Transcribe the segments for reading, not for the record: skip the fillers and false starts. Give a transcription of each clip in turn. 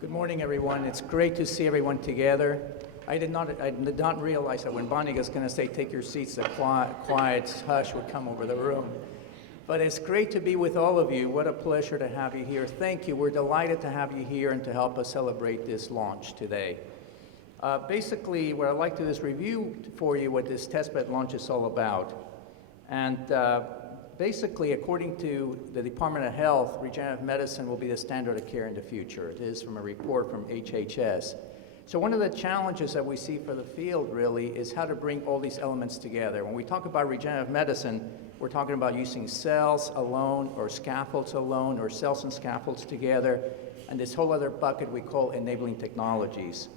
Good morning, everyone. It's great to see everyone together. I did not realize that when Bonnie was going to say, take your seats, the quiet hush would come over the room. But it's great to be with all of you. What a pleasure to have you here. Thank you. We're delighted to have you here and to help us celebrate this launch today. Basically, what I'd like to do is review for you what this testbed launch is all about. And basically, according to the Department of Health, regenerative medicine will be the standard of care in the future. It is from a report from HHS. So one of the challenges that we see for the field really is how to bring all these elements together. When we talk about regenerative medicine, we're talking about using cells alone or scaffolds alone or cells and scaffolds together, and this whole other bucket we call enabling technologies.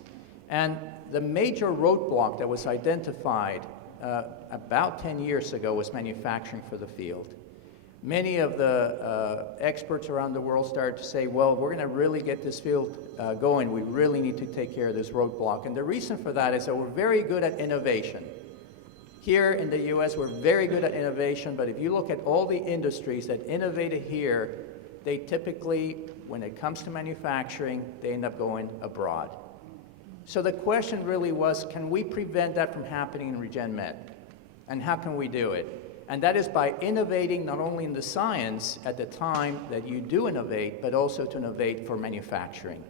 And the major roadblock that was identified about 10 years ago was manufacturing for the field. Many of the experts around the world started to say, well, we're going to really get this field going. We really need to take care of this roadblock. And the reason for that is that we're very good at innovation. Here in the US, we're very good at innovation, but if you look at all the industries that innovated here, they typically, when it comes to manufacturing, they end up going abroad. So the question really was, can we prevent that from happening in RegenMed? And how can we do it? And that is by innovating not only in the science at the time that you do innovate, but also to innovate for manufacturing.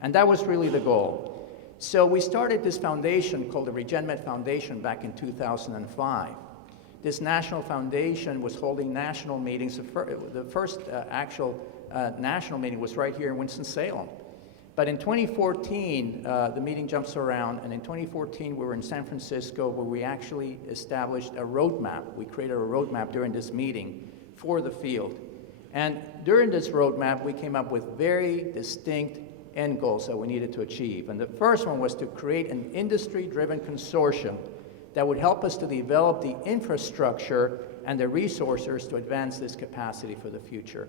And that was really the goal. So we started this foundation called the RegenMed Foundation back in 2005. This national foundation was holding national meetings. The first actual national meeting was right here in Winston-Salem. But in 2014, the meeting jumps around, and in 2014 we were in San Francisco where we actually established a roadmap. We created a roadmap during this meeting for the field. And during this roadmap, we came up with very distinct end goals that we needed to achieve. And the first one was to create an industry-driven consortium that would help us to develop the infrastructure and the resources to advance this capacity for the future.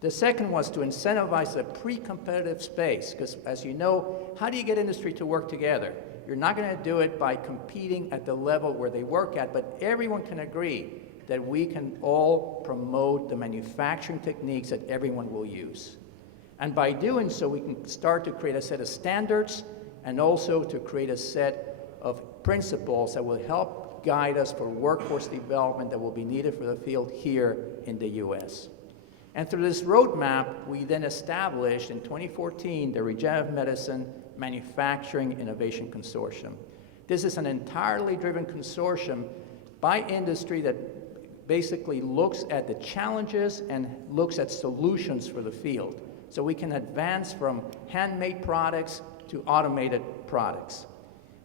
The second was to incentivize the pre-competitive space, because as you know, how do you get industry to work together? You're not going to do it by competing at the level where they work at, but everyone can agree that we can all promote the manufacturing techniques that everyone will use. And by doing so, we can start to create a set of standards and also to create a set of principles that will help guide us for workforce development that will be needed for the field here in the US. And through this roadmap, we then established in 2014 the Regenerative Medicine Manufacturing Innovation Consortium. This is an entirely driven consortium by industry that basically looks at the challenges and looks at solutions for the field. So we can advance from handmade products to automated products.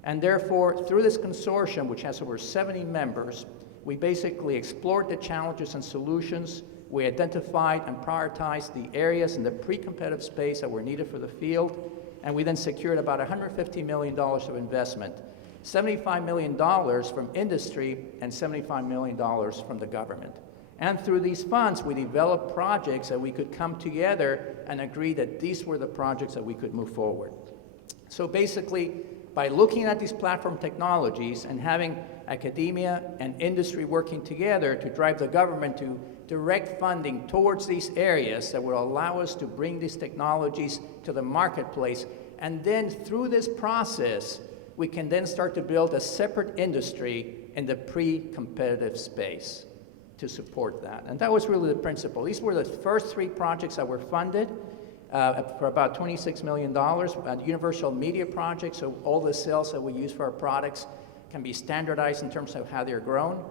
And therefore, through this consortium, which has over 70 members, we basically explored the challenges and solutions. We identified and prioritized the areas in the pre-competitive space that were needed for the field, and we then secured about $150 million of investment, $75 million from industry and $75 million from the government. And through these funds, we developed projects that we could come together and agree that these were the projects that we could move forward. So basically, by looking at these platform technologies and having academia and industry working together to drive the government to direct funding towards these areas that will allow us to bring these technologies to the marketplace. And then through this process, we can then start to build a separate industry in the pre-competitive space to support that. And that was really the principle. These were the first three projects that were funded for about $26 million. Universal media project, so all the cells that we use for our products can be standardized in terms of how they're grown.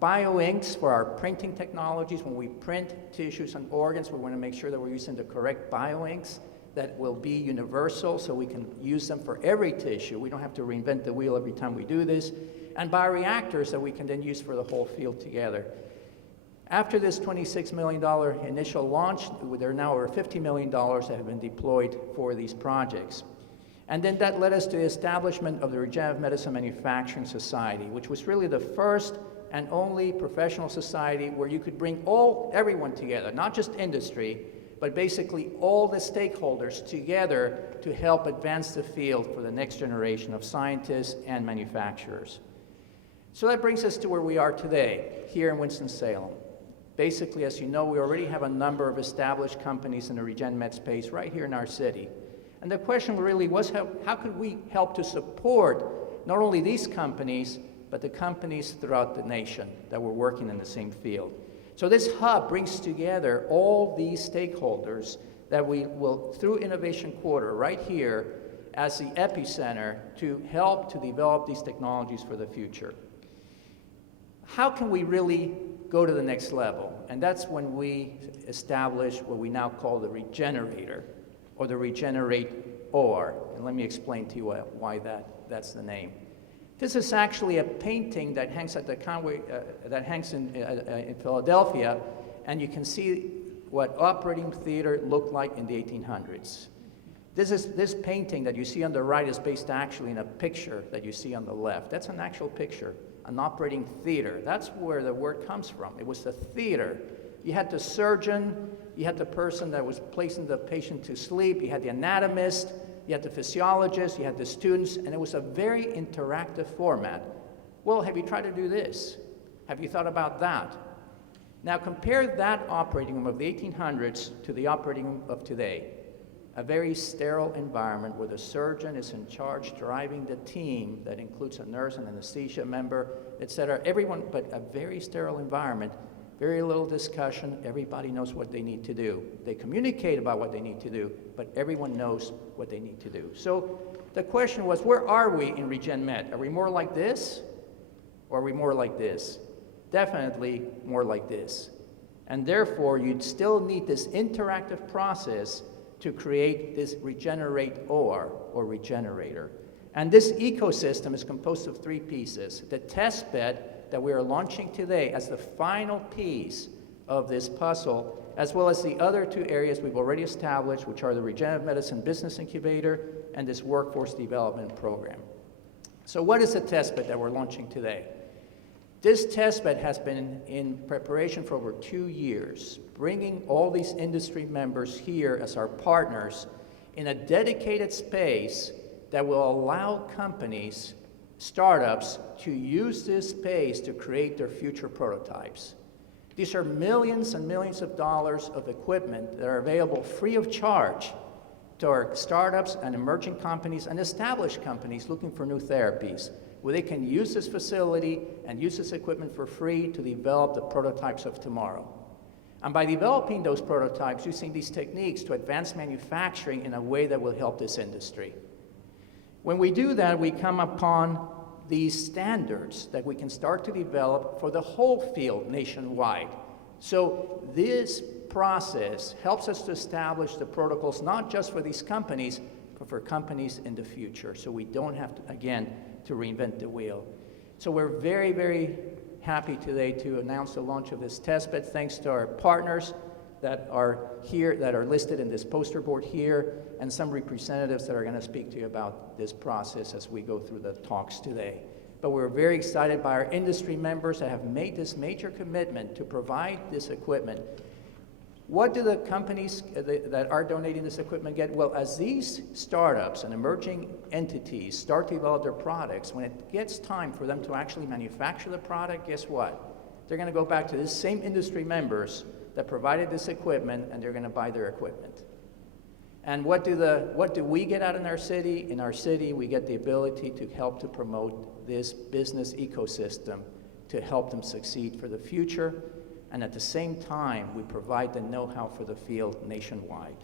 Bioinks for our printing technologies. When we print tissues and organs, we want to make sure that we're using the correct bioinks that will be universal so we can use them for every tissue. We don't have to reinvent the wheel every time we do this. And bioreactors that we can then use for the whole field together. After this $26 million initial launch, there are now over $50 million that have been deployed for these projects. And then that led us to the establishment of the Regenerative Medicine Manufacturing Society, which was really the first and only professional society where you could bring everyone together, not just industry, but basically all the stakeholders together to help advance the field for the next generation of scientists and manufacturers. So that brings us to where we are today, here in Winston-Salem. Basically, as you know, we already have a number of established companies in the RegenMed space right here in our city. And the question really was, how could we help to support not only these companies, but the companies throughout the nation that were working in the same field? So this hub brings together all these stakeholders that we will, through Innovation Quarter, right here, as the epicenter to help to develop these technologies for the future. How can we really go to the next level? And that's when we establish what we now call the RegeneratOR, or the RegeneratOR. And let me explain to you why that's the name. This is actually a painting that hangs at the Conway, that hangs in Philadelphia, and you can see what operating theater looked like in the 1800s. This painting that you see on the right is based actually in a picture that you see on the left. That's an actual picture, an operating theater. That's where the word comes from. It was the theater. You had the surgeon, you had the person that was placing the patient to sleep, you had the anatomist, you had the physiologist, you had the students, and it was a very interactive format. Well, have you tried to do this? Have you thought about that? Now compare that operating room of the 1800s to the operating room of today. A very sterile environment where the surgeon is in charge driving the team that includes a nurse, an anesthesia member, etc. Everyone, but a very sterile environment, very little discussion, everybody knows what they need to do. They communicate about what they need to do, but everyone knows what they need to do. So the question was, where are we in RegenMed? Are we more like this, or are we more like this? Definitely more like this. And therefore, you'd still need this interactive process to create this RegeneratOR, or regenerator. And this ecosystem is composed of three pieces. The test bed that we are launching today as the final piece of this puzzle, as well as the other two areas we've already established, which are the Regenerative Medicine Business Incubator and this Workforce Development Program. So what is the test bed that we're launching today? This test bed has been in preparation for over 2 years, bringing all these industry members here as our partners in a dedicated space that will allow companies, startups, to use this space to create their future prototypes. These are millions and millions of dollars of equipment that are available free of charge to our startups and emerging companies and established companies looking for new therapies, where they can use this facility and use this equipment for free to develop the prototypes of tomorrow. And by developing those prototypes, using these techniques to advance manufacturing in a way that will help this industry. When we do that, we come upon these standards that we can start to develop for the whole field nationwide. So this process helps us to establish the protocols, not just for these companies, but for companies in the future. So we don't have to, again, to reinvent the wheel. So we're very, very happy today to announce the launch of this testbed, thanks to our partners that are here, that are listed in this poster board here, and some representatives that are going to speak to you about this process as we go through the talks today. But we're very excited by our industry members that have made this major commitment to provide this equipment. What do the companies that are donating this equipment get? Well, as these startups and emerging entities start to develop their products, when it gets time for them to actually manufacture the product, guess what? They're going to go back to the same industry members that provided this equipment, and they're going to buy their equipment. And what do we get out in our city? In our city, we get the ability to help to promote this business ecosystem to help them succeed for the future. And at the same time, we provide the know-how for the field nationwide.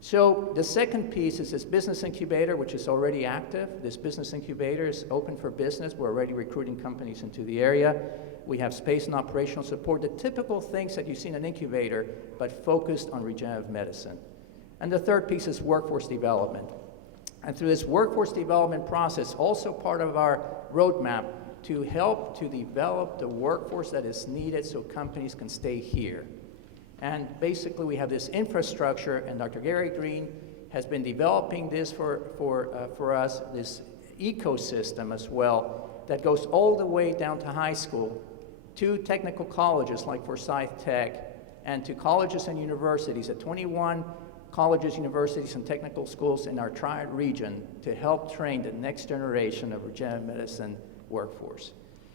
So the second piece is this business incubator, which is already active. This business incubator is open for business. We're already recruiting companies into the area. We have space and operational support, the typical things that you see in an incubator, but focused on regenerative medicine. And the third piece is workforce development. And through this workforce development process, also part of our roadmap, to help to develop the workforce that is needed so companies can stay here. And basically we have this infrastructure, and Dr. Gary Green has been developing this for us, this ecosystem as well, that goes all the way down to high school, to technical colleges like Forsyth Tech, and to colleges and universities, at 21 colleges, universities, and technical schools in our Triad region to help train the next generation of regenerative medicine workforce.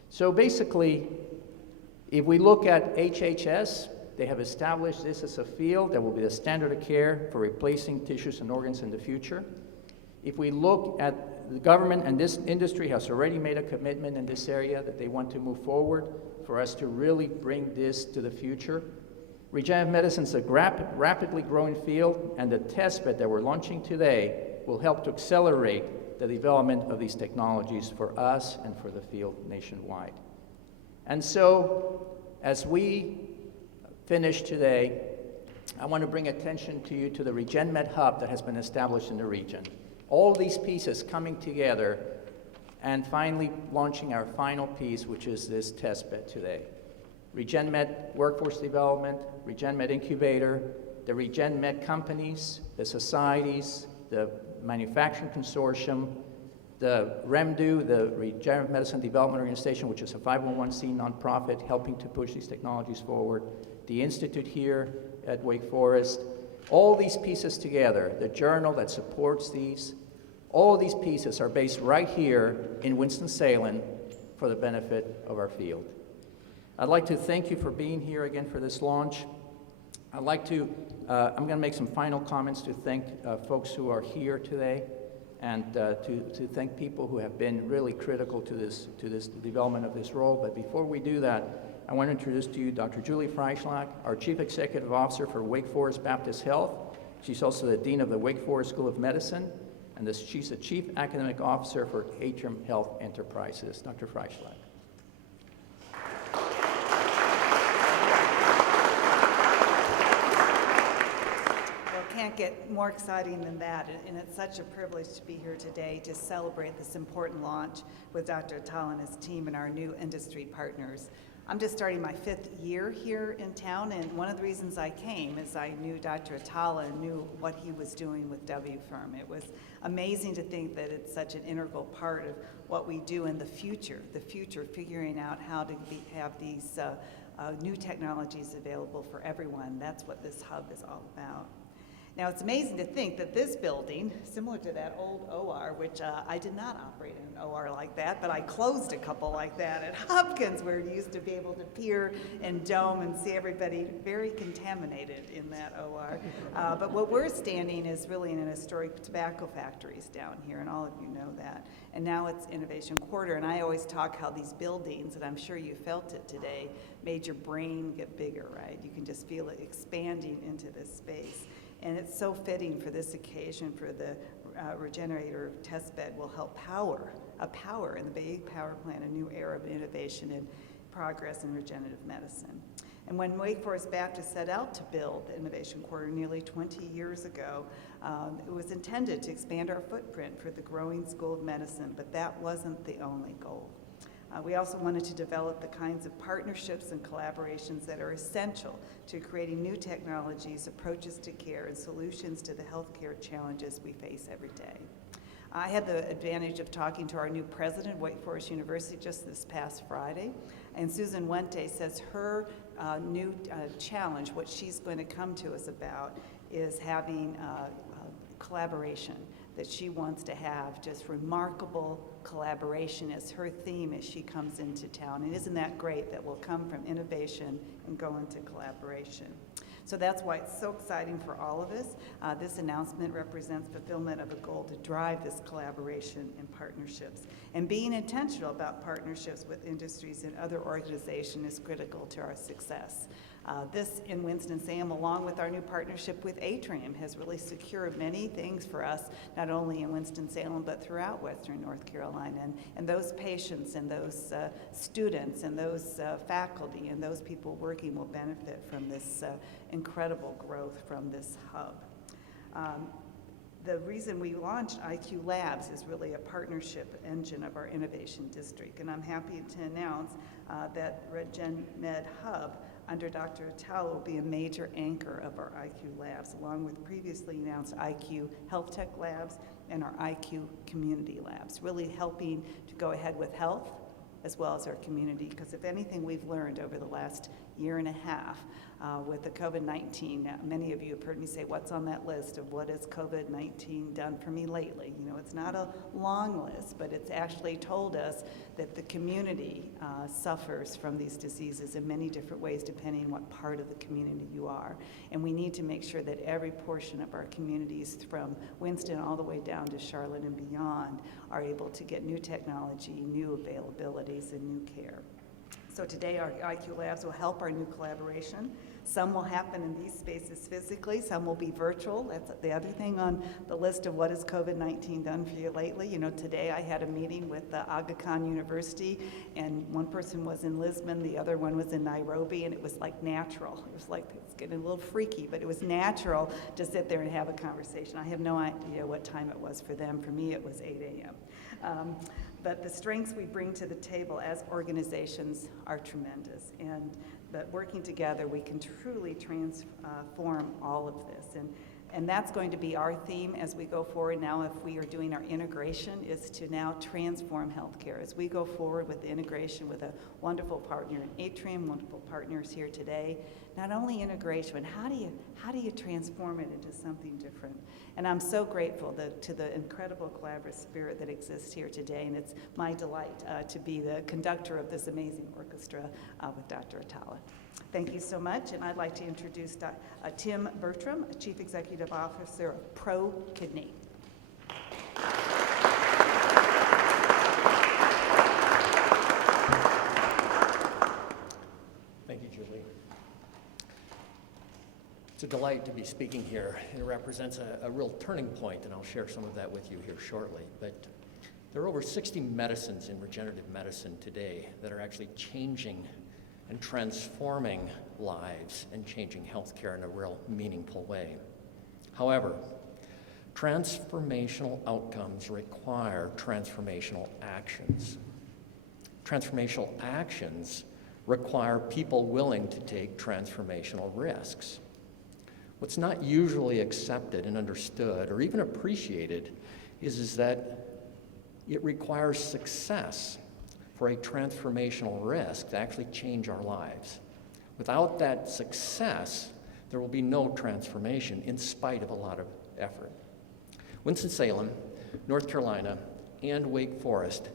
So basically, if we look at HHS, They have established this as a field that will be the standard of care for replacing tissues and organs in the future. If we look at the government, and this industry has already made a commitment in this area that they want to move forward for us to really bring this to the future. Regenerative medicine is a rapidly growing field, and the test bed that we're launching today will help to accelerate the development of these technologies for us and for the field nationwide. And so, as we finish today, I want to bring attention to you to the RegenMed Hub that has been established in the region. All these pieces coming together and finally launching our final piece, which is this test bed today. RegenMed Workforce Development, RegenMed Incubator, the RegenMed companies, the societies, the Manufacturing Consortium, the REMDU, the Regenerative Medicine Development Organization, which is a 501c nonprofit helping to push these technologies forward, the Institute here at Wake Forest, all these pieces together, the journal that supports these, all of these pieces are based right here in Winston-Salem for the benefit of our field. I'd like to thank you for being here again for this launch. I'd like to, I'm going to make some final comments to thank folks who are here today and to thank people who have been really critical to this development of this role. But before we do that, I want to introduce to you Dr. Julie Freischlach, our Chief Executive Officer for Wake Forest Baptist Health. She's also the Dean of the Wake Forest School of Medicine, and she's the Chief Academic Officer for Bertram Health Enterprises. Dr. Freischlach. Can't get more exciting than that, and it's such a privilege to be here today to celebrate this important launch with Dr. Attal and his team and our new industry partners. I'm just starting my 5th year here in town, and one of the reasons I came is I knew Dr. Attal and knew what he was doing with W-Firm. It was amazing to think that it's such an integral part of what we do in the future figuring out how to have these new technologies available for everyone. That's what this hub is all about. Now, it's amazing to think that this building, similar to that old OR, which I did not operate in an OR like that, but I closed a couple like that at Hopkins, where you used to be able to peer and dome and see everybody very contaminated in that OR. But what we're standing is really in an historic tobacco factories down here, and all of you know that. And now it's Innovation Quarter, and I always talk how these buildings, and I'm sure you felt it today, made your brain get bigger, right? You can just feel it expanding into this space. And it's so fitting for this occasion for the RegeneratOR testbed will help power in the Bay Power Plant, a new era of innovation and progress in regenerative medicine. And when Wake Forest Baptist set out to build the Innovation Quarter nearly 20 years ago, it was intended to expand our footprint for the growing School of Medicine, but that wasn't the only goal. We also wanted to develop the kinds of partnerships and collaborations that are essential to creating new technologies, approaches to care, and solutions to the healthcare challenges we face every day. I had the advantage of talking to our new president of Wake Forest University just this past Friday, and Susan Wente says her new challenge, what she's going to come to us about, is having collaboration, that she wants to have just remarkable collaboration as her theme as she comes into town. And isn't that great that will come from innovation and go into collaboration? So that's why it's so exciting for all of us. This announcement represents fulfillment of a goal to drive this collaboration and partnerships. And being intentional about partnerships with industries and other organizations is critical to our success. This in Winston-Salem, along with our new partnership with Atrium, has really secured many things for us, not only in Winston-Salem, but throughout Western North Carolina. And those patients and those students and those faculty and those people working will benefit from this incredible growth from this hub. The reason we launched IQ Labs is really a partnership engine of our innovation district, and I'm happy to announce that RegenMed Hub under Dr. Attal will be a major anchor of our IQ Labs, along with previously announced IQ Health Tech Labs and our IQ Community Labs, really helping to go ahead with health as well as our community, because if anything we've learned over the last year and a half with the COVID-19. Now, many of you have heard me say, what's on that list of what has COVID-19 done for me lately? You know, it's not a long list, but it's actually told us that the community suffers from these diseases in many different ways, depending on what part of the community you are. And we need to make sure that every portion of our communities, from Winston all the way down to Charlotte and beyond, are able to get new technology, new availabilities, and new care. So today our IQ Labs will help our new collaboration. Some will happen in these spaces physically, some will be virtual. That's the other thing on the list of what has COVID-19 done for you lately. You know, today I had a meeting with Aga Khan University, and one person was in Lisbon, the other one was in Nairobi, and it was like natural. It was like, it's getting a little freaky, but it was natural to sit there and have a conversation. I have no idea what time it was for them. For me, it was 8 a.m. But the strengths we bring to the table as organizations are tremendous, but working together, we can truly transform all of this. And that's going to be our theme as we go forward now. If we are doing our integration, is to now transform healthcare. As we go forward with the integration with a wonderful partner in Atrium, wonderful partners here today, not only integration, but how do you transform it into something different? And I'm so grateful to the incredible collaborative spirit that exists here today, and it's my delight to be the conductor of this amazing orchestra with Dr. Atala. Thank you so much, and I'd like to introduce Tim Bertram, Chief Executive Officer of Pro Kidney. Thank you, Julie. It's a delight to be speaking here. It represents a real turning point, and I'll share some of that with you here shortly. But there are over 60 medicines in regenerative medicine today that are actually changing and transforming lives and changing healthcare in a real meaningful way. However, transformational outcomes require transformational actions. Transformational actions require people willing to take transformational risks. What's not usually accepted and understood or even appreciated is that it requires success for a transformational risk to actually change our lives. Without that success, there will be no transformation in spite of a lot of effort. Winston-Salem, North Carolina, and Wake Forest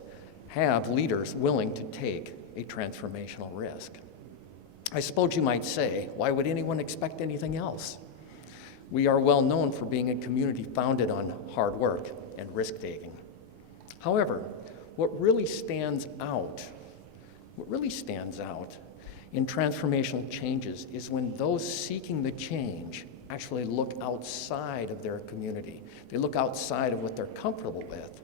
have leaders willing to take a transformational risk. I suppose you might say, why would anyone expect anything else? We are well known for being a community founded on hard work and risk-taking. However, what really stands out in transformational changes is when those seeking the change actually look outside of their community. They look outside of what they're comfortable with.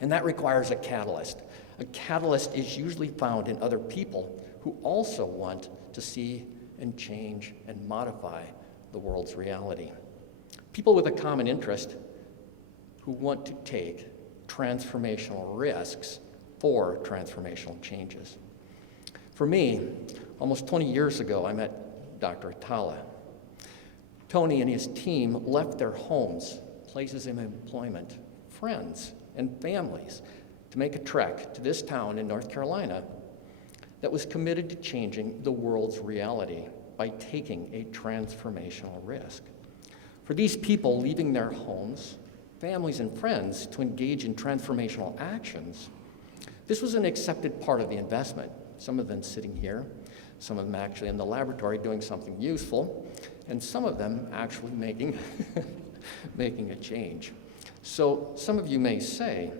And that requires a catalyst. A catalyst is usually found in other people who also want to see and change and modify the world's reality. People with a common interest who want to take transformational risks for transformational changes. For me, almost 20 years ago, I met Dr. Atala. Tony and his team left their homes, places of employment, friends, and families to make a trek to this town in North Carolina that was committed to changing the world's reality by taking a transformational risk. For these people leaving their homes, families, and friends to engage in transformational actions, this was an accepted part of the investment. Some of them sitting here, some of them actually in the laboratory doing something useful, and some of them actually making a change. So some of you may say,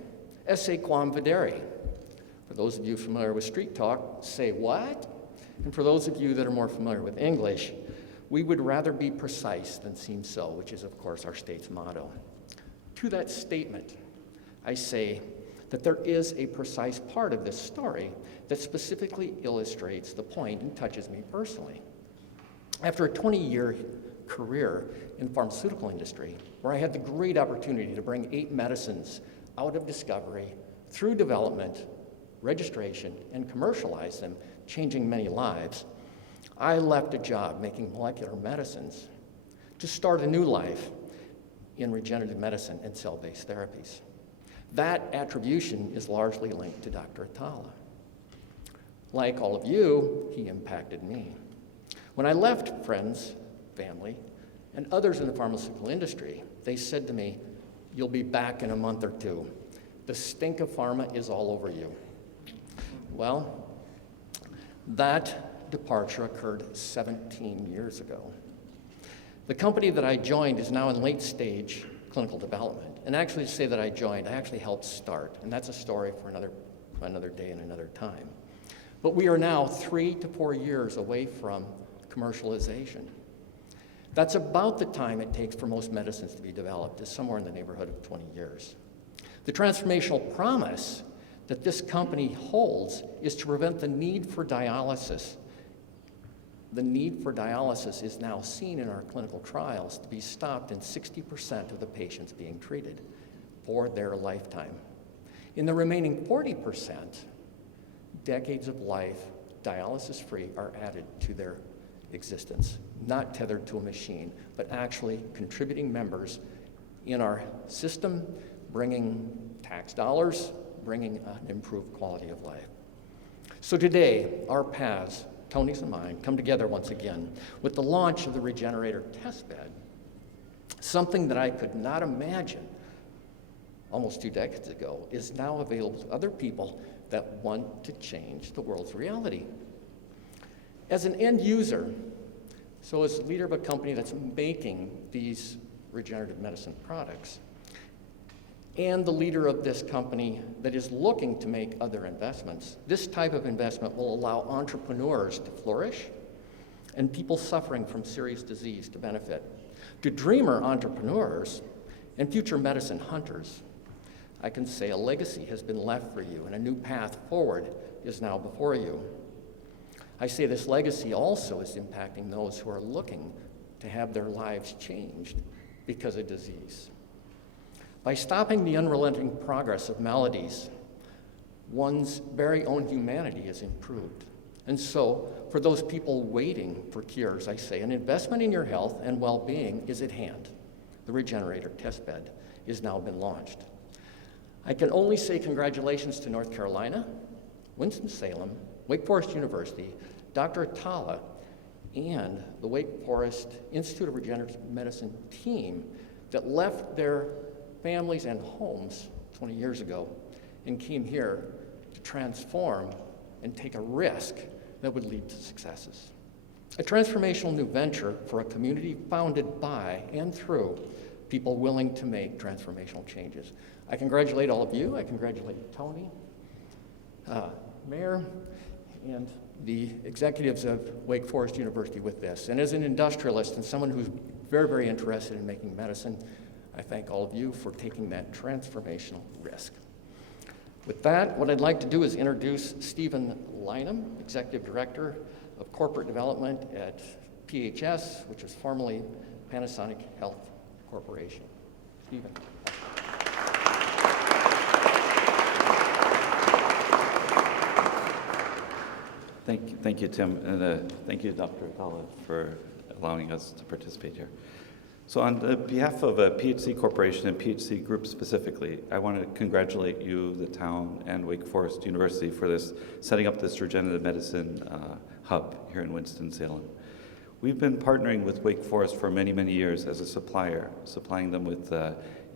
esse quam videre. For those of you familiar with street talk, say what? And for those of you that are more familiar with English, we would rather be precise than seem so, which is, of course, our state's motto. To that statement, I say that there is a precise part of this story that specifically illustrates the point and touches me personally. After a 20-year career in the pharmaceutical industry, where I had the great opportunity to bring 8 medicines out of discovery, through development, registration, and commercialize them, changing many lives, I left a job making molecular medicines to start a new life in regenerative medicine and cell-based therapies. That attribution is largely linked to Dr. Atala. Like all of you, he impacted me. When I left friends, family, and others in the pharmaceutical industry, they said to me, "You'll be back in a month or two. The stink of pharma is all over you." Well, that departure occurred 17 years ago. The company that I joined is now in late stage clinical development. And actually, to say that I joined, I actually helped start. And that's a story for another day and another time. But we are now 3 to 4 years away from commercialization. That's about the time it takes for most medicines to be developed, is somewhere in the neighborhood of 20 years. The transformational promise that this company holds is to prevent the need for dialysis. The need for dialysis is now seen in our clinical trials to be stopped in 60% of the patients being treated for their lifetime. In the remaining 40%, decades of life, dialysis-free, are added to their existence, not tethered to a machine, but actually contributing members in our system, bringing tax dollars, bringing an improved quality of life. So today, our paths, Tony's and mine, come together once again with the launch of the RegeneratOR testbed, something that I could not imagine almost 2 decades ago is now available to other people that want to change the world's reality. As an end user, so as leader of a company that's making these regenerative medicine products, and the leader of this company that is looking to make other investments, this type of investment will allow entrepreneurs to flourish and people suffering from serious disease to benefit. To dreamer entrepreneurs and future medicine hunters, I can say a legacy has been left for you and a new path forward is now before you. I say this legacy also is impacting those who are looking to have their lives changed because of disease. By stopping the unrelenting progress of maladies, one's very own humanity is improved. And so, for those people waiting for cures, I say an investment in your health and well-being is at hand. The RegeneratOR testbed has now been launched. I can only say congratulations to North Carolina, Winston-Salem, Wake Forest University, Dr. Atala, and the Wake Forest Institute of Regenerative Medicine team that left their families and homes 20 years ago and came here to transform and take a risk that would lead to successes. A transformational new venture for a community founded by and through people willing to make transformational changes. I congratulate all of you. I congratulate Tony, Mayor, and the executives of Wake Forest University with this. And as an industrialist and someone who's very, very interested in making medicine, I thank all of you for taking that transformational risk. With that, what I'd like to do is introduce Stephen Lynham, Executive Director of Corporate Development at PHS, which is formerly Panasonic Health Corporation. Stephen. Thank you, Tim, and thank you, Dr. Atala, for allowing us to participate here. So on behalf of PHC Corporation and PHC Group specifically, I want to congratulate you, the town, and Wake Forest University for setting up this regenerative medicine hub here in Winston-Salem. We've been partnering with Wake Forest for many, many years as a supplier, supplying them with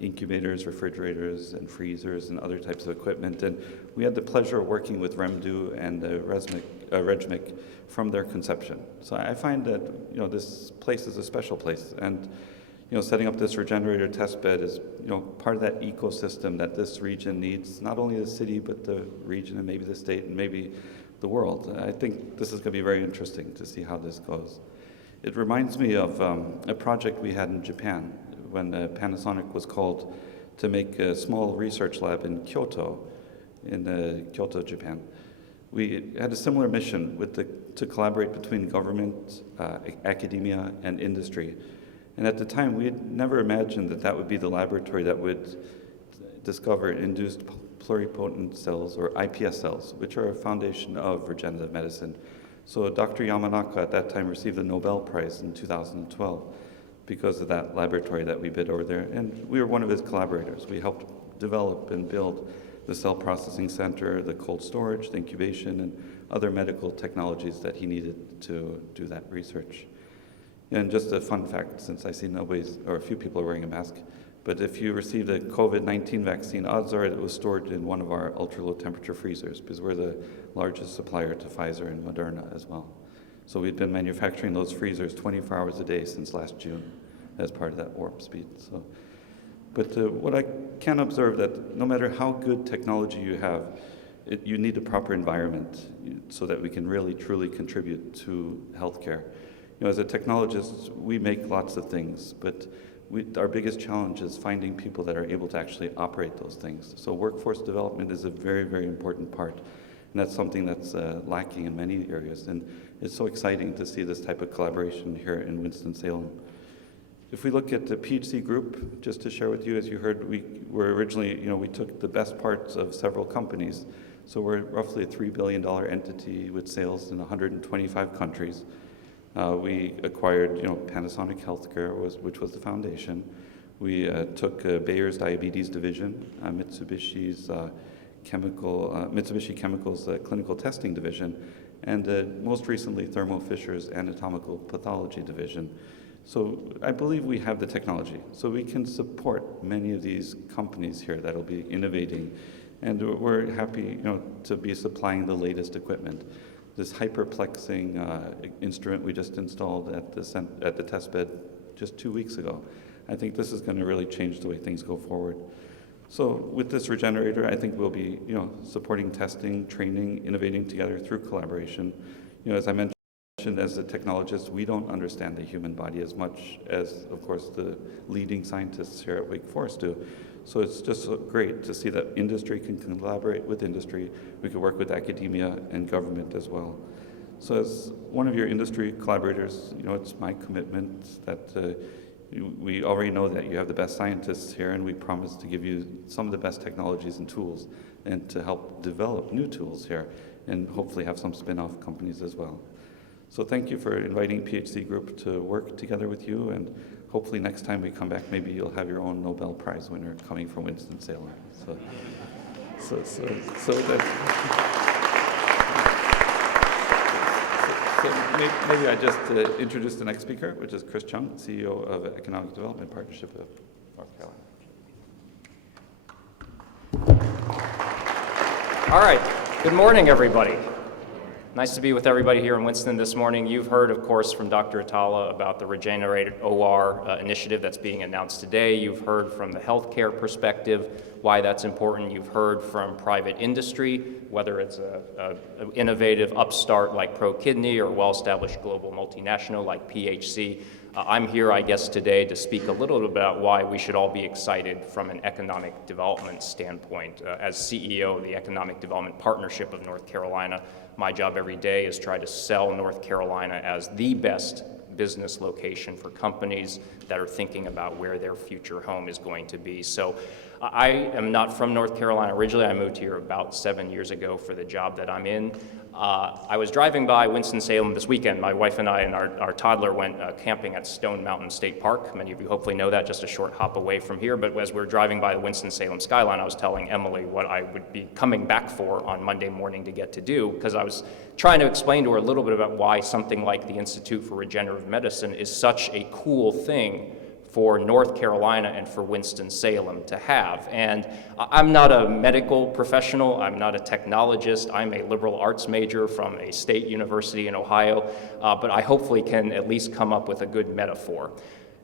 incubators, refrigerators, and freezers, and other types of equipment. And we had the pleasure of working with REMDU and RegMic from their conception. So I find that this place is a special place, and setting up this RegeneratOR testbed is part of that ecosystem that this region needs, not only the city, but the region and maybe the state and maybe the world. I think this is going to be very interesting to see how this goes. It reminds me of a project we had in Japan when Panasonic was called to make a small research lab in Kyoto, Kyoto, Japan. We had a similar mission to collaborate between government, academia, and industry. And at the time, we had never imagined that would be the laboratory that would discover induced pluripotent cells, or iPS cells, which are a foundation of regenerative medicine. So Dr. Yamanaka at that time received the Nobel Prize in 2012 because of that laboratory that we bid over there. And we were one of his collaborators. We helped develop and build the cell processing center, the cold storage, the incubation, and other medical technologies that he needed to do that research. And just a fun fact, since I see nobody's, or a few people are wearing a mask, but if you received a COVID-19 vaccine, odds are it was stored in one of our ultra-low temperature freezers, because we're the largest supplier to Pfizer and Moderna as well. So we've been manufacturing those freezers 24 hours a day since last June as part of that warp speed. But what I can observe that no matter how good technology you have, you need a proper environment so that we can really truly contribute to healthcare. As a technologist, we make lots of things, but our biggest challenge is finding people that are able to actually operate those things. So workforce development is a very, very important part. And that's something that's lacking in many areas. And it's so exciting to see this type of collaboration here in Winston-Salem. If we look at the PHC group, just to share with you, as you heard, we were originally, we took the best parts of several companies. So we're roughly a $3 billion entity with sales in 125 countries. We acquired, Panasonic Healthcare, which was the foundation. We took Bayer's diabetes division, Mitsubishi Chemical's clinical testing division, and most recently Thermo Fisher's anatomical pathology division. So I believe we have the technology, so we can support many of these companies here that will be innovating, and we're happy, to be supplying the latest equipment. This hyperplexing instrument we just installed at the test bed just 2 weeks ago. I think this is going to really change the way things go forward. So with this regenerator, I think we'll be, supporting testing, training, innovating together through collaboration. As I mentioned, as a technologist, we don't understand the human body as much as, of course, the leading scientists here at Wake Forest do. So it's just so great to see that industry can collaborate with industry. We can work with academia and government as well. So as one of your industry collaborators, it's my commitment that we already know that you have the best scientists here, and we promise to give you some of the best technologies and tools and to help develop new tools here and hopefully have some spin-off companies as well. So thank you for inviting PHC Group to work together with you, and hopefully next time we come back, maybe you'll have your own Nobel Prize winner coming from Winston-Salem. So maybe I just introduce the next speaker, which is Chris Chung, CEO of Economic Development Partnership of North Carolina. All right, good morning, everybody. Nice to be with everybody here in Winston this morning. You've heard, of course, from Dr. Atala about the RegeneratOR initiative that's being announced today. You've heard from the healthcare perspective why that's important. You've heard from private industry, whether it's an innovative upstart like ProKidney or well-established global multinational like PHC. I'm here, I guess, today to speak a little bit about why we should all be excited from an economic development standpoint. As CEO of the Economic Development Partnership of North Carolina, my job every day is try to sell North Carolina as the best business location for companies that are thinking about where their future home is going to be. So I am not from North Carolina originally. I moved here about 7 years ago for the job that I'm in. I was driving by Winston-Salem this weekend. My wife and I and our toddler went camping at Stone Mountain State Park. Many of you hopefully know that, just a short hop away from here. But as we were driving by the Winston-Salem skyline, I was telling Emily what I would be coming back for on Monday morning to get to do, because I was trying to explain to her a little bit about why something like the Institute for Regenerative Medicine is such a cool thing for North Carolina and for Winston-Salem to have. And I'm not a medical professional, I'm not a technologist, I'm a liberal arts major from a state university in Ohio, but I hopefully can at least come up with a good metaphor.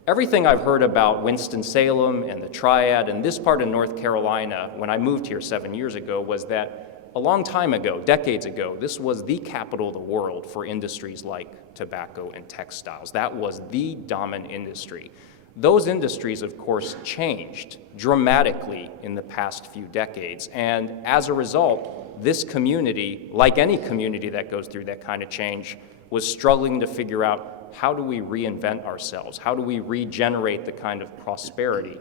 Everything I've heard about Winston-Salem and the Triad and this part of North Carolina when I moved here 7 years ago was that a long time ago, decades ago, this was the capital of the world for industries like tobacco and textiles. That was the dominant industry. Those industries, of course, changed dramatically in the past few decades, and as a result, this community, like any community that goes through that kind of change, was struggling to figure out how do we reinvent ourselves, how do we regenerate the kind of prosperity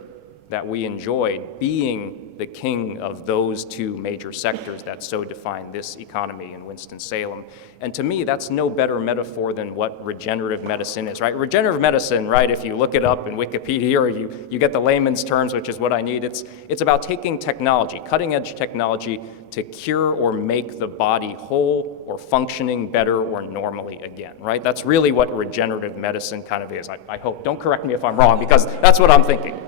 that we enjoyed being the king of those two major sectors that so define this economy in Winston-Salem. And to me, that's no better metaphor than what regenerative medicine is, right? Regenerative medicine, right, if you look it up in Wikipedia or you get the layman's terms, which is what I need, it's about taking technology, cutting-edge technology, to cure or make the body whole or functioning better or normally again, right? That's really what regenerative medicine kind of is. I hope. Don't correct me if I'm wrong, because that's what I'm thinking.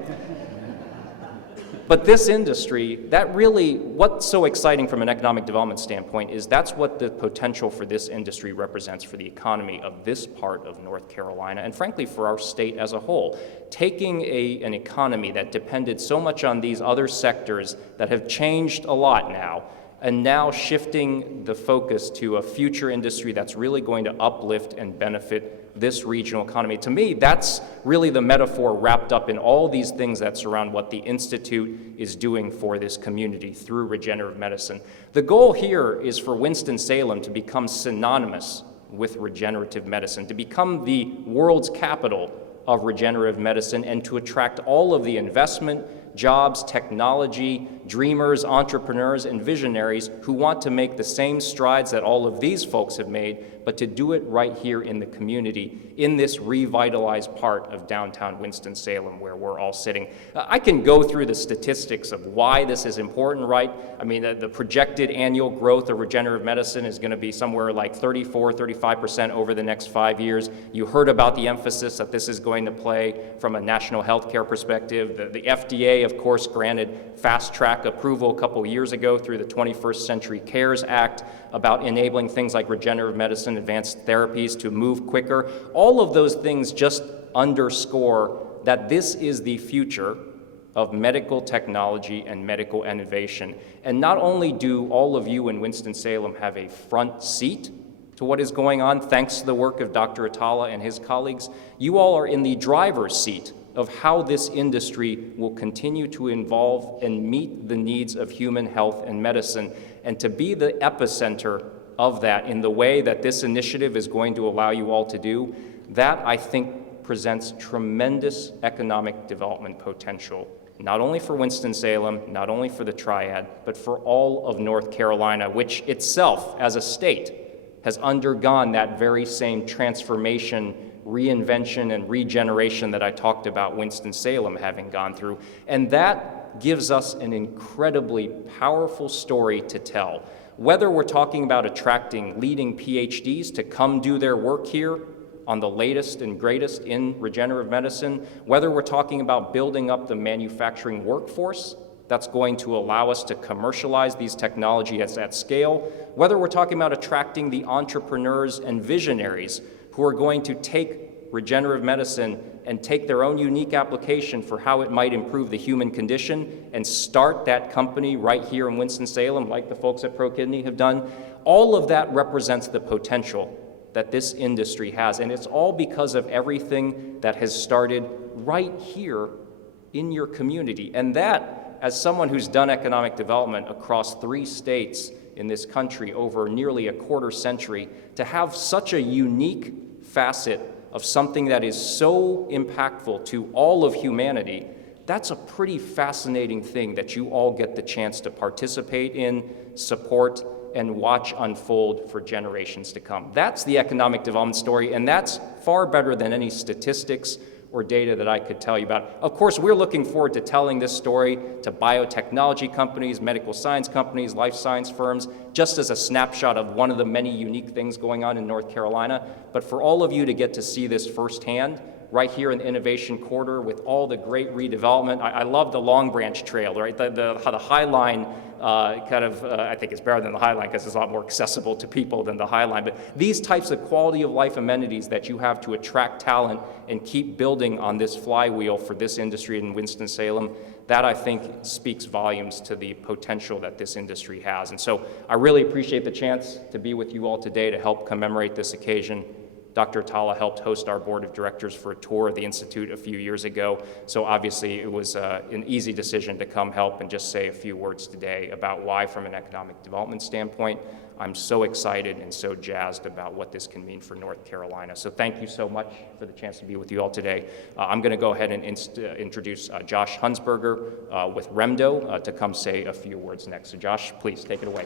But this industry, that really, what's so exciting from an economic development standpoint is that's what the potential for this industry represents for the economy of this part of North Carolina, and frankly for our state as a whole. Taking an economy that depended so much on these other sectors that have changed a lot now, and now shifting the focus to a future industry that's really going to uplift and benefit this regional economy. To me, that's really the metaphor wrapped up in all these things that surround what the Institute is doing for this community through regenerative medicine. The goal here is for Winston-Salem to become synonymous with regenerative medicine, to become the world's capital of regenerative medicine, and to attract all of the investment, jobs, technology, dreamers, entrepreneurs, and visionaries who want to make the same strides that all of these folks have made, but to do it right here in the community, in this revitalized part of downtown Winston-Salem where we're all sitting. I can go through the statistics of why this is important, right? I mean, the projected annual growth of regenerative medicine is going to be somewhere like 35% over the next 5 years. You heard about the emphasis that this is going to play from a national healthcare perspective. The FDA, of course, granted fast-track approval a couple years ago through the 21st Century CARES Act about enabling things like regenerative medicine, advanced therapies to move quicker. All of those things just underscore that this is the future of medical technology and medical innovation. And not only do all of you in Winston-Salem have a front seat to what is going on, thanks to the work of Dr. Atala and his colleagues, you all are in the driver's seat of how this industry will continue to evolve and meet the needs of human health and medicine, and to be the epicenter of that in the way that this initiative is going to allow you all to do, that I think presents tremendous economic development potential, not only for Winston-Salem, not only for the Triad, but for all of North Carolina, which itself, as a state, has undergone that very same transformation, reinvention, and regeneration that I talked about Winston-Salem having gone through. And that gives us an incredibly powerful story to tell. Whether we're talking about attracting leading PhDs to come do their work here on the latest and greatest in regenerative medicine, whether we're talking about building up the manufacturing workforce that's going to allow us to commercialize these technologies at scale, whether we're talking about attracting the entrepreneurs and visionaries who are going to take regenerative medicine and take their own unique application for how it might improve the human condition and start that company right here in Winston-Salem, like the folks at ProKidney have done. All of that represents the potential that this industry has, and it's all because of everything that has started right here in your community. And that, as someone who's done economic development across 3 states in this country over nearly a quarter century, to have such a unique facet of something that is so impactful to all of humanity, that's a pretty fascinating thing that you all get the chance to participate in, support, and watch unfold for generations to come. That's the economic development story, and that's far better than any statistics or data that I could tell you about. Of course, we're looking forward to telling this story to biotechnology companies, medical science companies, life science firms, just as a snapshot of one of the many unique things going on in North Carolina. But for all of you to get to see this firsthand, right here in the Innovation Corridor with all the great redevelopment. I love the Long Branch Trail, right? How the High Line I think it's better than the High Line because it's a lot more accessible to people than the High Line. But these types of quality of life amenities that you have to attract talent and keep building on this flywheel for this industry in Winston-Salem, that I think speaks volumes to the potential that this industry has. And so I really appreciate the chance to be with you all today to help commemorate this occasion. Dr. Atala helped host our board of directors for a tour of the Institute a few years ago, so obviously it was an easy decision to come help and just say a few words today about why, from an economic development standpoint, I'm so excited and so jazzed about what this can mean for North Carolina. So thank you so much for the chance to be with you all today. I'm going to go ahead and introduce Josh Hunsberger with ReMDO to come say a few words next. So Josh, please take it away.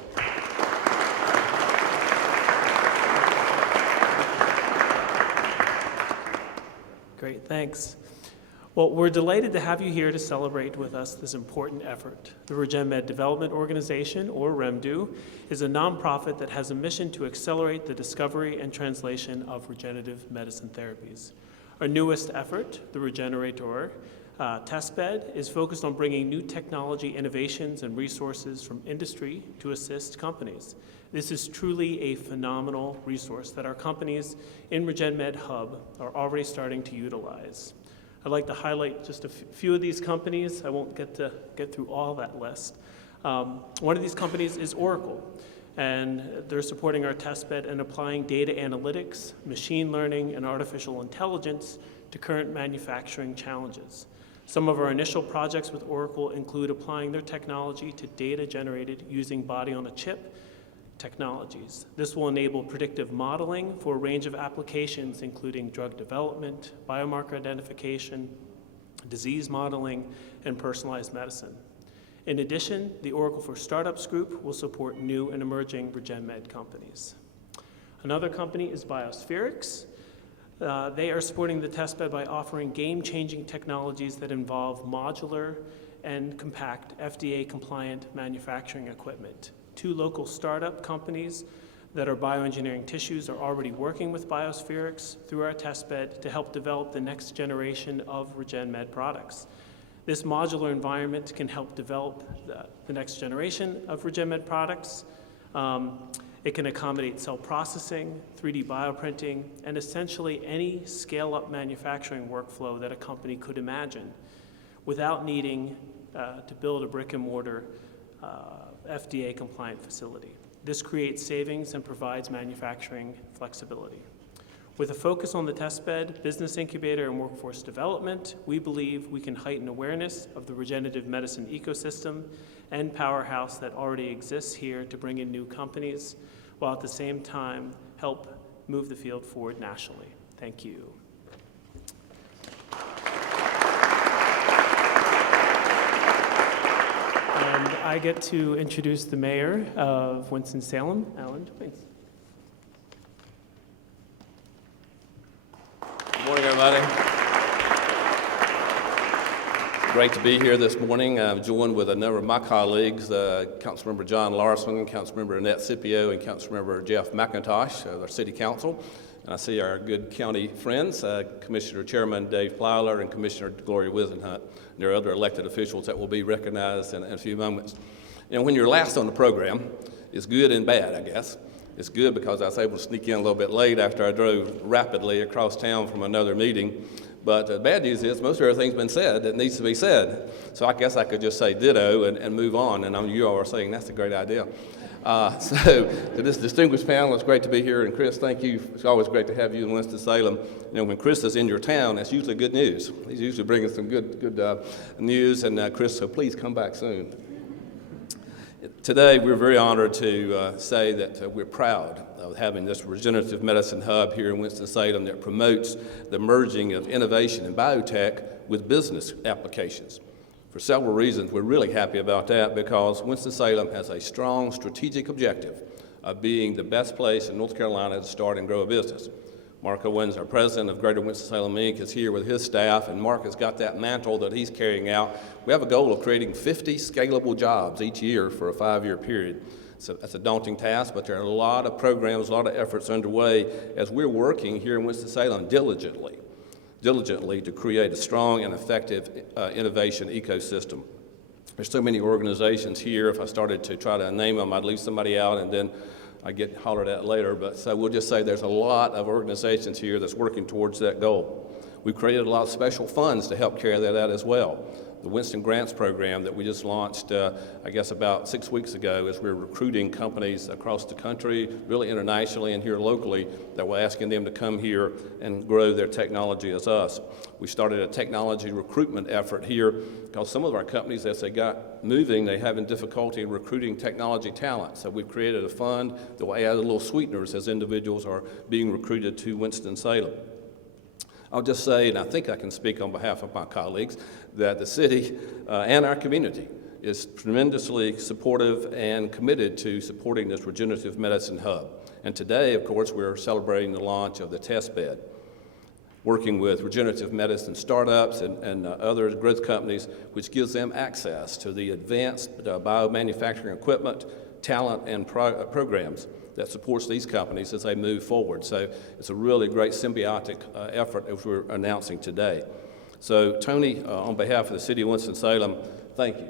Great, thanks. Well, we're delighted to have you here to celebrate with us this important effort. The RegenMed Development Organization, or ReMDO, is a nonprofit that has a mission to accelerate the discovery and translation of regenerative medicine therapies. Our newest effort, the RegeneratOR testbed, is focused on bringing new technology innovations and resources from industry to assist companies. This is truly a phenomenal resource that our companies in RegenMed Hub are already starting to utilize. I'd like to highlight just a few of these companies. I won't get through all that list. One of these companies is Oracle, and they're supporting our testbed and applying data analytics, machine learning, and artificial intelligence to current manufacturing challenges. Some of our initial projects with Oracle include applying their technology to data generated using body-on-a-chip technologies. This will enable predictive modeling for a range of applications, including drug development, biomarker identification, disease modeling, and personalized medicine. In addition, the Oracle for Startups group will support new and emerging RegenMed companies. Another company is Biospherics. They are supporting the testbed by offering game-changing technologies that involve modular and compact FDA-compliant manufacturing equipment. 2 local startup companies that are bioengineering tissues are already working with Biospherics through our testbed to help develop the next generation of RegenMed products. This modular environment can help develop the next generation of RegenMed products. It can accommodate cell processing, 3D bioprinting, and essentially any scale-up manufacturing workflow that a company could imagine without needing to build a brick-and-mortar FDA-compliant facility. This creates savings and provides manufacturing flexibility. With a focus on the testbed, business incubator, and workforce development, we believe we can heighten awareness of the regenerative medicine ecosystem and powerhouse that already exists here to bring in new companies, while at the same time help move the field forward nationally. Thank you. And I get to introduce the mayor of Winston-Salem, Alan Twins. Good morning, everybody. Great to be here this morning. I'm joined with a number of my colleagues, Councilmember John Larson, Councilmember Annette Scipio, and Councilmember Jeff McIntosh of our City Council. And I see our good county friends, Commissioner Chairman Dave Plowler and Commissioner Gloria Wisenhunt. There are other elected officials that will be recognized in a few moments. You know, when you're last on the program, it's good and bad, I guess. It's good because I was able to sneak in a little bit late after I drove rapidly across town from another meeting. But the bad news is most everything's been said that needs to be said. So I guess I could just say ditto and move on. And you all are saying that's a great idea. So to this distinguished panel, it's great to be here. And Chris, thank you. It's always great to have you in Winston-Salem. You know, when Chris is in your town, that's usually good news. He's usually bringing some good news. And Chris, so please come back soon. Today, we're very honored to say that we're proud of having this regenerative medicine hub here in Winston-Salem that promotes the merging of innovation in biotech with business applications. For several reasons, we're really happy about that because Winston-Salem has a strong strategic objective of being the best place in North Carolina to start and grow a business. Mark Owens, our president of Greater Winston-Salem, Inc., is here with his staff, and Mark has got that mantle that he's carrying out. We have a goal of creating 50 scalable jobs each year for a 5-year period. So that's a daunting task, but there are a lot of programs, a lot of efforts underway as we're working here in Winston-Salem diligently to create a strong and effective innovation ecosystem. There's so many organizations here. If I started to try to name them, I'd leave somebody out, and then I get hollered at later, but so we'll just say there's a lot of organizations here that's working towards that goal. We've created a lot of special funds to help carry that out as well. the Winston Grants program that we just launched, I guess about 6 weeks ago, as we're recruiting companies across the country, really internationally and here locally, that we're asking them to come here and grow their technology as us. We started a technology recruitment effort here because some of our companies, as they got moving, they're having difficulty in recruiting technology talent. So we've created a fund that will add a little sweeteners as individuals are being recruited to Winston-Salem. I'll just say, and I think I can speak on behalf of my colleagues, that the city and our community is tremendously supportive and committed to supporting this regenerative medicine hub. And today, of course, we're celebrating the launch of the test bed, working with regenerative medicine startups and other growth companies, which gives them access to the advanced biomanufacturing equipment, talent, and programs that supports these companies as they move forward. So it's a really great symbiotic effort as we're announcing today. So Tony, on behalf of the City of Winston-Salem, thank you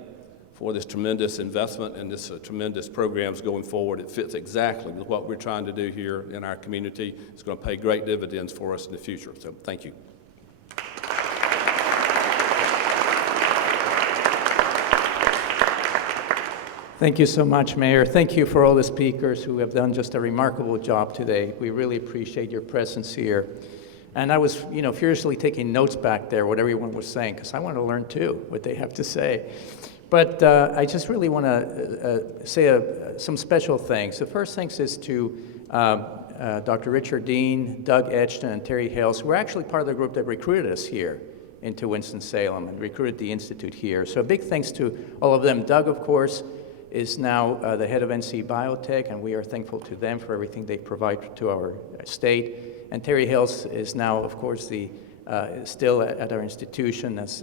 for this tremendous investment and this tremendous programs going forward. It fits exactly with what we're trying to do here in our community. It's going to pay great dividends for us in the future. So thank you. Thank you so much, Mayor. Thank you for all the speakers who have done just a remarkable job today. We really appreciate your presence here. And I was, furiously taking notes back there, what everyone was saying, because I want to learn too what they have to say. But I just really want to say some special thanks. The first thanks is to Dr. Richard Dean, Doug Edgton, and Terry Hales, who were actually part of the group that recruited us here into Winston-Salem and recruited the Institute here. So a big thanks to all of them. Doug, of course, is now the head of NC Biotech, and we are thankful to them for everything they provide to our state. And Terry Hales is now, of course, still at our institution as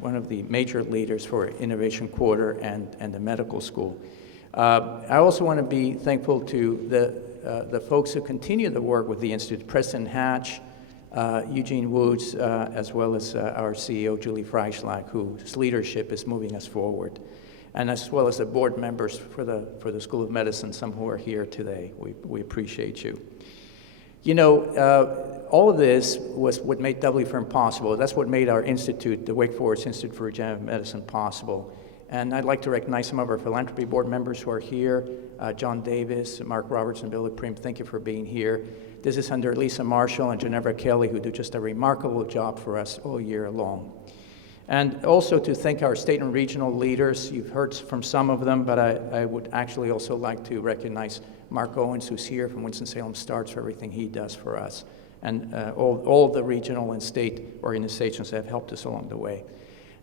one of the major leaders for Innovation Quarter and the medical school. I also want to be thankful to the folks who continue the work with the Institute, Preston Hatch, Eugene Woods, as well as our CEO, Julie Freischlach, whose leadership is moving us forward, and as well as the board members for the School of Medicine, some who are here today. We appreciate you. All of this was what made Doubly Firm possible. That's what made our institute, the Wake Forest Institute for Regenerative Medicine, possible. And I'd like to recognize some of our philanthropy board members who are here, John Davis, Mark Roberts, and Billy Prim. Thank you for being here. This is under Lisa Marshall and Ginevra Kelly, who do just a remarkable job for us all year long. And also to thank our state and regional leaders. You've heard from some of them, but I would actually also like to recognize Mark Owens, who's here from Winston-Salem Starts, for everything he does for us, and all the regional and state organizations that have helped us along the way.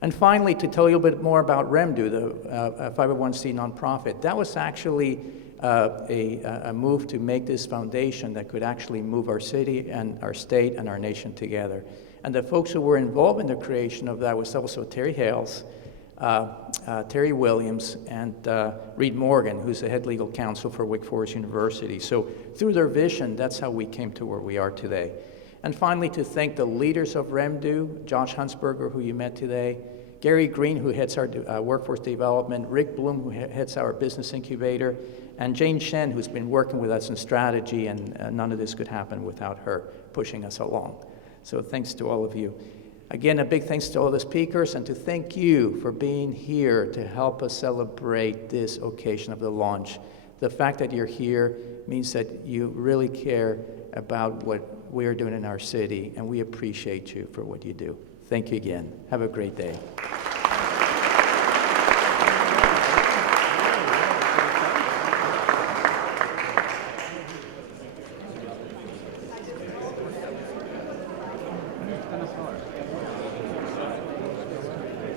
And finally, to tell you a bit more about ReMDU, the 501c nonprofit. That was actually a move to make this foundation that could actually move our city and our state and our nation together. And the folks who were involved in the creation of that was also Terry Hales, Terry Williams, and Reed Morgan, who's the head legal counsel for Wake Forest University. So through their vision, that's how we came to where we are today. And finally, to thank the leaders of ReMDU, Josh Huntsberger, who you met today, Gary Green, who heads our workforce development, Rick Bloom, who heads our business incubator, and Jane Shen, who's been working with us in strategy, and none of this could happen without her pushing us along. So thanks to all of you. Again, a big thanks to all the speakers, and to thank you for being here to help us celebrate this occasion of the launch. The fact that you're here means that you really care about what we're doing in our city, and we appreciate you for what you do. Thank you again. Have a great day.